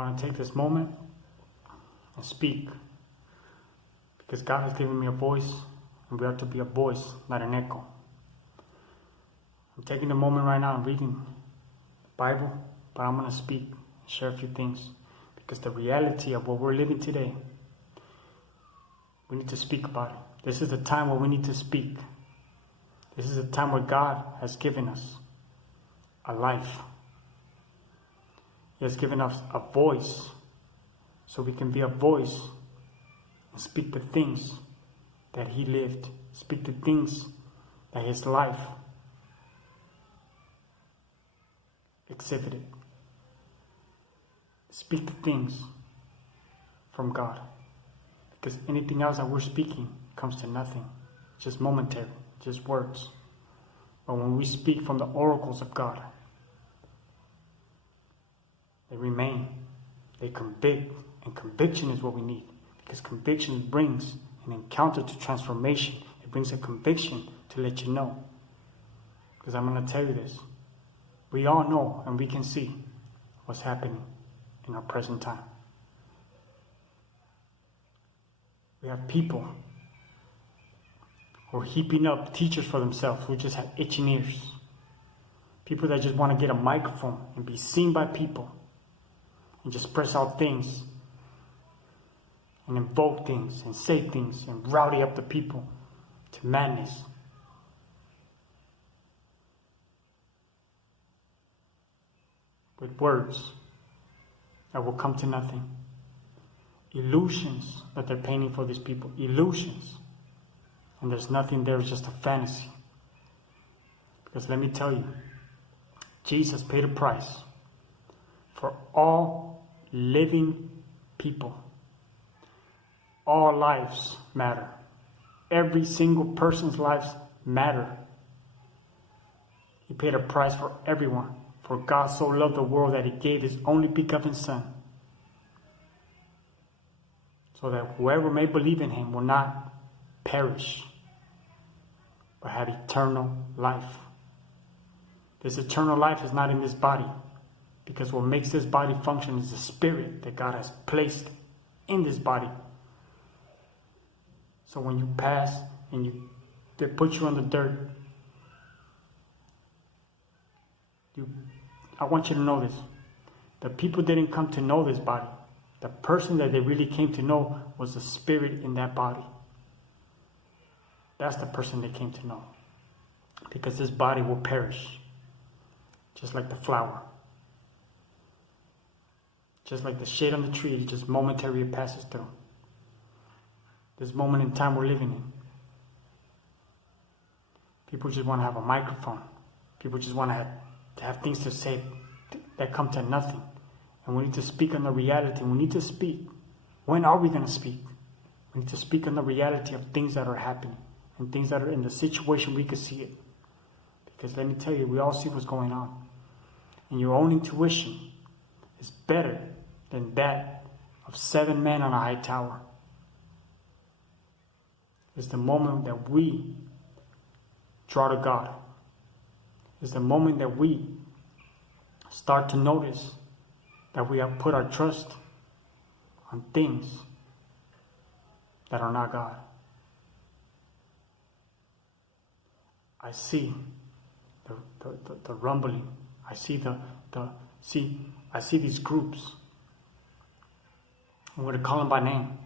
want to take this moment and speak, because God has given me a voice, and we are to be a voice, not an echo. I'm taking a moment right now and reading the Bible, but I'm going to speak and share a few things, because the reality of what we're living today, we need to speak about it. This is the time where we need to speak. This is the time where God has given us a life. He has given us a voice, so we can be a voice and speak the things that He lived, speak the things that His life exhibited. Speak the things from God, because anything else that we're speaking comes to nothing, just momentary, just words. But when we speak from the oracles of God, they remain, they convict, and conviction is what we need, because conviction brings an encounter to transformation. It brings a conviction to let you know. Because I'm going to tell you this, we all know and we can see what's happening in our present time. We have people who are heaping up teachers for themselves who just have itching ears. People that just want to get a microphone and be seen by people and just press out things and invoke things and say things and rowdy up the people to madness. With words that will come to nothing. Illusions that they're painting for these people. Illusions. And there's nothing there, it's just a fantasy. Because let me tell you, Jesus paid a price for all living people. All lives matter. Every single person's lives matter. He paid a price for everyone. For God so loved the world that He gave His only begotten Son, so that whoever may believe in Him will not perish, but have eternal life. This eternal life is not in this body, because what makes this body function is the Spirit that God has placed in this body. So when you pass and they put you on the dirt, I want you to know this. The people didn't come to know this body. The person that they really came to know was the Spirit in that body. That's the person they came to know. Because this body will perish. Just like the flower. Just like the shade on the tree, just momentarily passes through. This moment in time we're living in. People just want to have a microphone. People just want to have things to say that come to nothing. And we need to speak on the reality. We need to speak. When are we going to speak? We need to speak on the reality of things that are happening and things that are in the situation we can see it. Because let me tell you, we all see what's going on. And your own intuition is better than that of 7 men on a high tower. It's the moment that we draw to God. It's the moment that we start to notice that we have put our trust on things that are not God. I see the rumbling. I see I see these groups. I'm going to call them by name.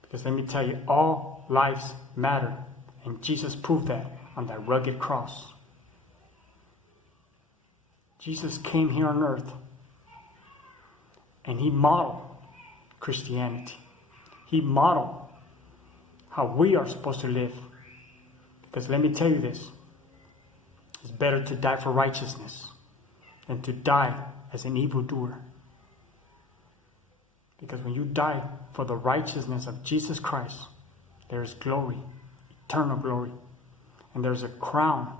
Because let me tell you, all lives matter. And Jesus proved that on that rugged cross. Jesus came here on earth and He modeled Christianity. He modeled how we are supposed to live. Because let me tell you this, it's better to die for righteousness than to die as an evildoer. Because when you die for the righteousness of Jesus Christ, there is glory, eternal glory. And there's a crown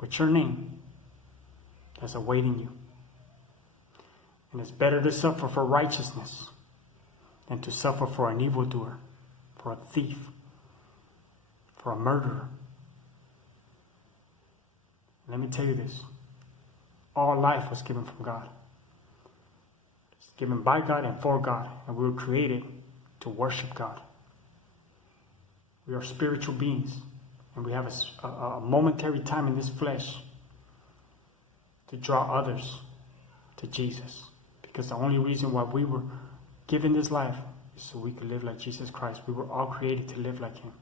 with your name that's awaiting you. And it's better to suffer for righteousness than to suffer for an evildoer, for a thief, for a murderer. Let me tell you this. All life was given from God. given by God and for God, and we were created to worship God. We are spiritual beings, and we have a momentary time in this flesh to draw others to Jesus. Because the only reason why we were given this life is so we could live like Jesus Christ. We were all created to live like Him.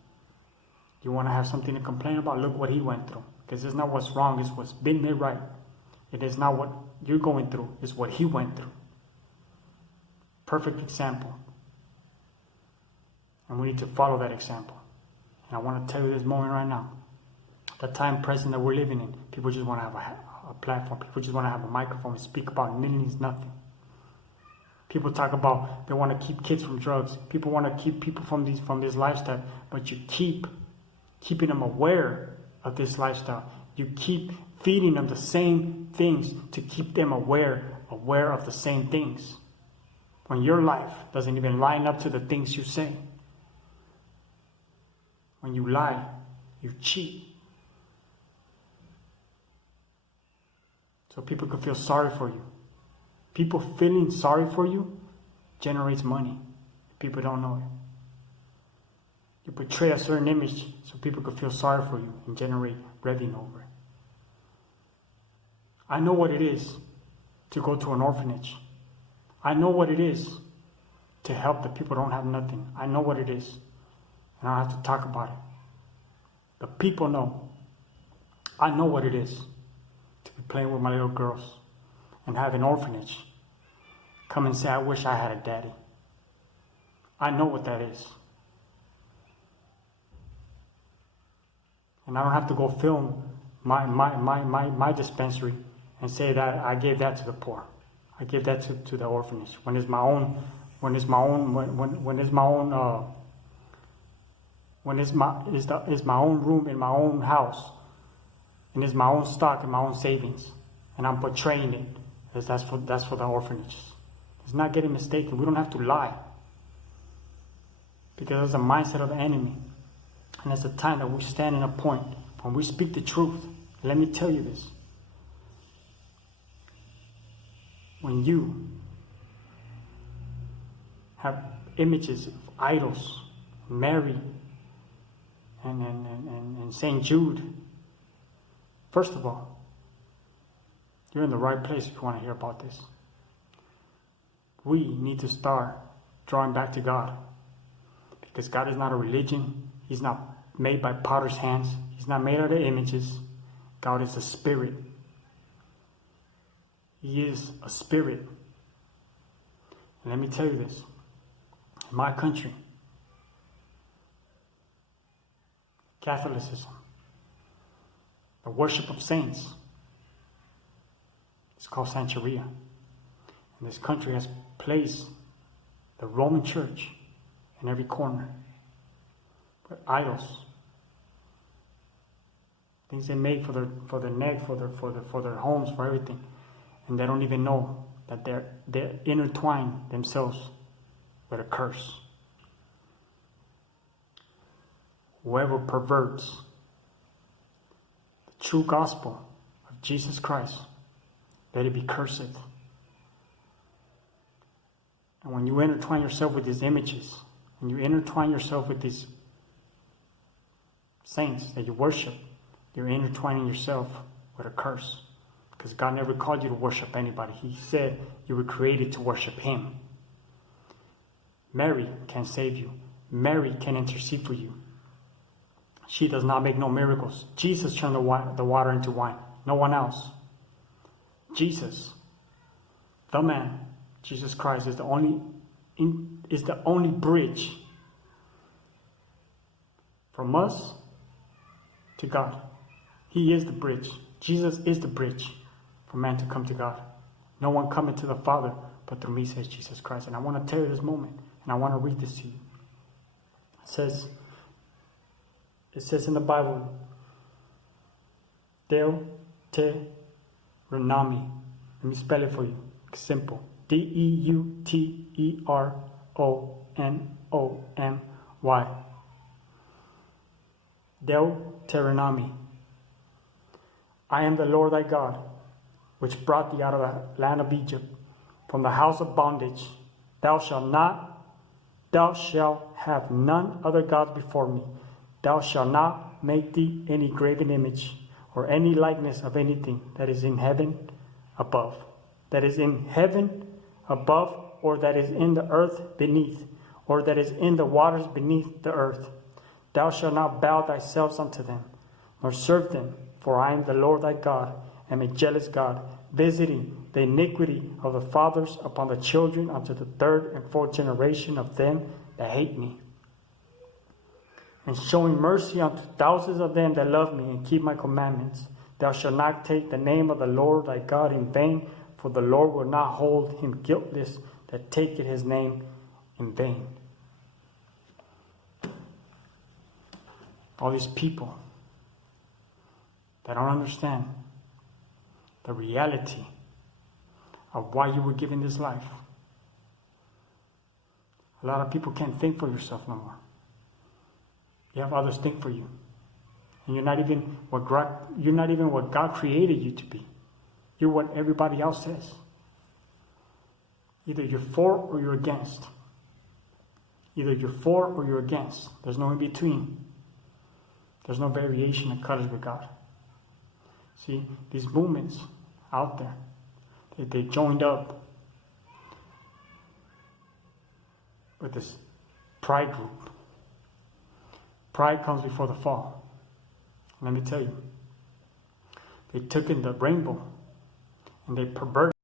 You want to have something to complain about? Look what He went through. Because it's not what's wrong, it's what's been made right. It is not what you're going through, it's what He went through. Perfect example. And we need to follow that example. And I want to tell you this moment right now. The time present that we're living in, people just want to have a platform. People just want to have a microphone and speak about it, and it means nothing. People talk about they want to keep kids from drugs. People want to keep people from this lifestyle. But you keep keeping them aware of this lifestyle. You keep feeding them the same things to keep them aware of the same things. When your life doesn't even line up to the things you say. When you lie, you cheat. So people can feel sorry for you. People feeling sorry for you generates money. People don't know it. You portray a certain image so people can feel sorry for you and generate revenue over it. I know what it is to go to an orphanage. I know what it is to help the people who don't have nothing. I know what it is. And I don't have to talk about it. The people know. I know what it is to be playing with my little girls and have an orphanage come and say, I wish I had a daddy. I know what that is. And I don't have to go film my dispensary and say that I gave that to the poor. I gave that to the orphanage. When it's my own room in my own house, and it's my own stock and my own savings, and I'm portraying it as that's for the orphanages. It's not getting mistaken. We don't have to lie, because that's the mindset of the enemy, and it's the time that we stand in a point when we speak the truth. Let me tell you this: when you have images of idols, Mary and St. Jude, first of all, you're in the right place if you want to hear about this. We need to start drawing back to God, because God is not a religion. He's not made by potter's hands. He's not made out of images. God is a spirit. He is a spirit. And let me tell you this. In my country, Catholicism, the worship of saints, it's called Santeria. And this country has placed the Roman Church in every corner. With idols, things they make for their neck, for their homes, for everything, and they don't even know that they're intertwined themselves with a curse. Whoever perverts the true gospel of Jesus Christ, let it be cursed. And when you intertwine yourself with these images, when you intertwine yourself with these saints that you worship, you're intertwining yourself with a curse. Because God never called you to worship anybody. He said you were created to worship Him. Mary can save you. Mary can intercede for you. She does not make no miracles. Jesus turned the water into wine. No one else. Jesus, the man, Jesus Christ, is the only bridge from us to God. He is the bridge. Jesus is the bridge for man to come to God. No one coming to the Father but through me, says Jesus Christ. And I want to tell you this moment, and I want to read this to you. It says in the Bible, Deo te renami. Let me spell it for you. It's simple. Deuteronomy. Deuteronomy. I am the Lord thy God, which brought thee out of the land of Egypt, from the house of bondage. Thou shalt have none other gods before me. Thou shalt not make thee any graven image, or any likeness of anything that is in heaven above, that is in heaven above, or that is in the earth beneath, or that is in the waters beneath the earth. Thou shalt not bow thyself unto them, nor serve them, for I am the Lord thy God, am a jealous God, visiting the iniquity of the fathers upon the children unto the third and fourth generation of them that hate me, and showing mercy unto thousands of them that love me and keep my commandments. Thou shalt not take the name of the Lord thy God in vain, for the Lord will not hold him guiltless that taketh his name in vain. All these people that don't understand the reality of why you were given this life. A lot of people can't think for yourself no more. You have others think for you. And you're not even what God created you to be. You're what everybody else says. Either you're for or you're against. Either you're for or you're against. There's no in between. There's no variation of colors with God. See, these movements out there, they joined up with this pride group. Pride comes before the fall. Let me tell you, they took in the rainbow and they perverted